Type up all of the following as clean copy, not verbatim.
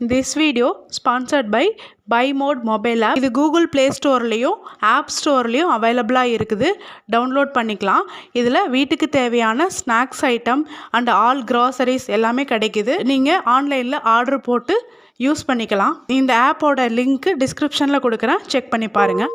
This video sponsored by Buy Mode mobile app. இது Google Play Storeலயும் App Storeலயும் அவைலபிளா இருக்குது. Download பண்ணிக்கலாம். இதுல வீட்டுக்கு தேவையான snacks item and all groceries எல்லாமே கிடைக்குது. நீங்க ஆன்லைன்ல ஆர்டர் போட்டு யூஸ் பண்ணிக்கலாம். இந்த ஆப்போட லிங்க் டிஸ்கிரிப்ஷன்ல கொடுக்குறேன். செக் பண்ணி பாருங்க.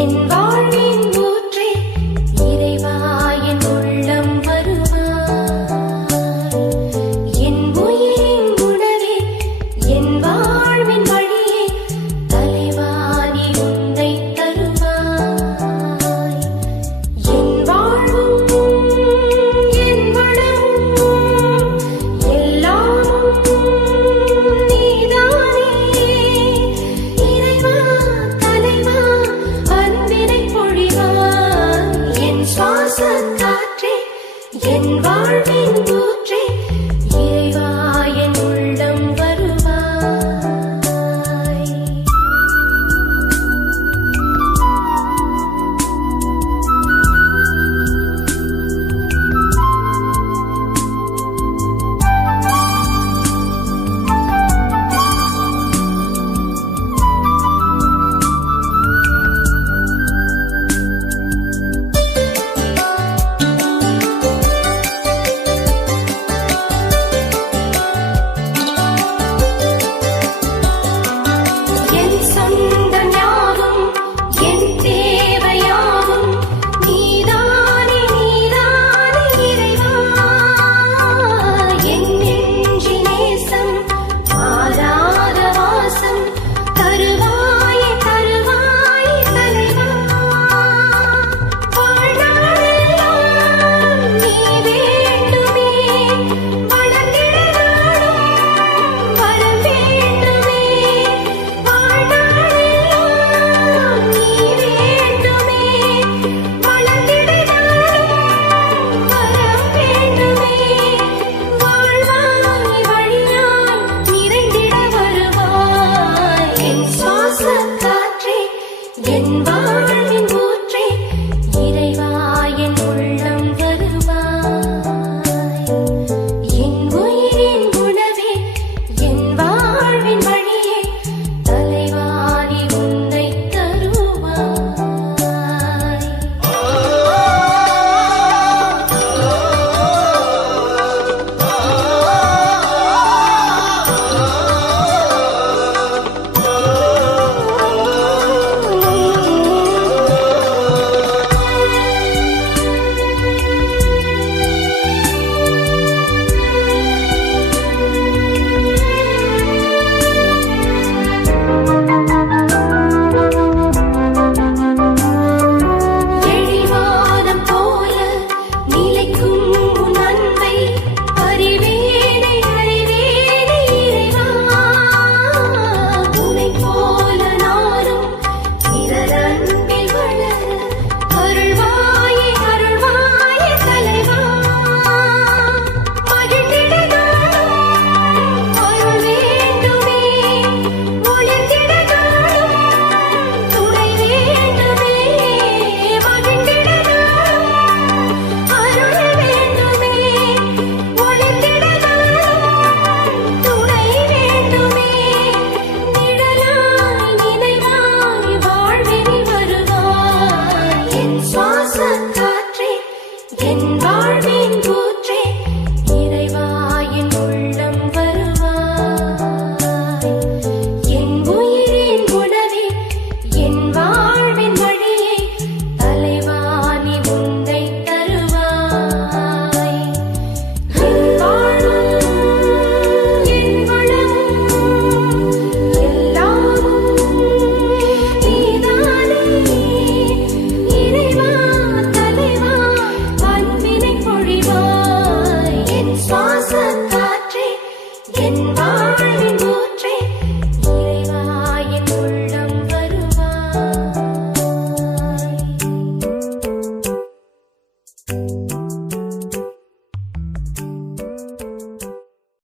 என் வாழ்வின் ஊற்றே இறைவா என் உள்ளம் வருவாய் என் உயிரின் உணவே என் வாழ்வின் வழியே தலைவா நீ உன்னை தருவாய் என் வாழ்வும் என் வளமும் எல்லாமும் நீதானே இறைவா தலைவா அன்பினை பொழிவாய் என் சுவாச காற்றே என் வாழ்வின்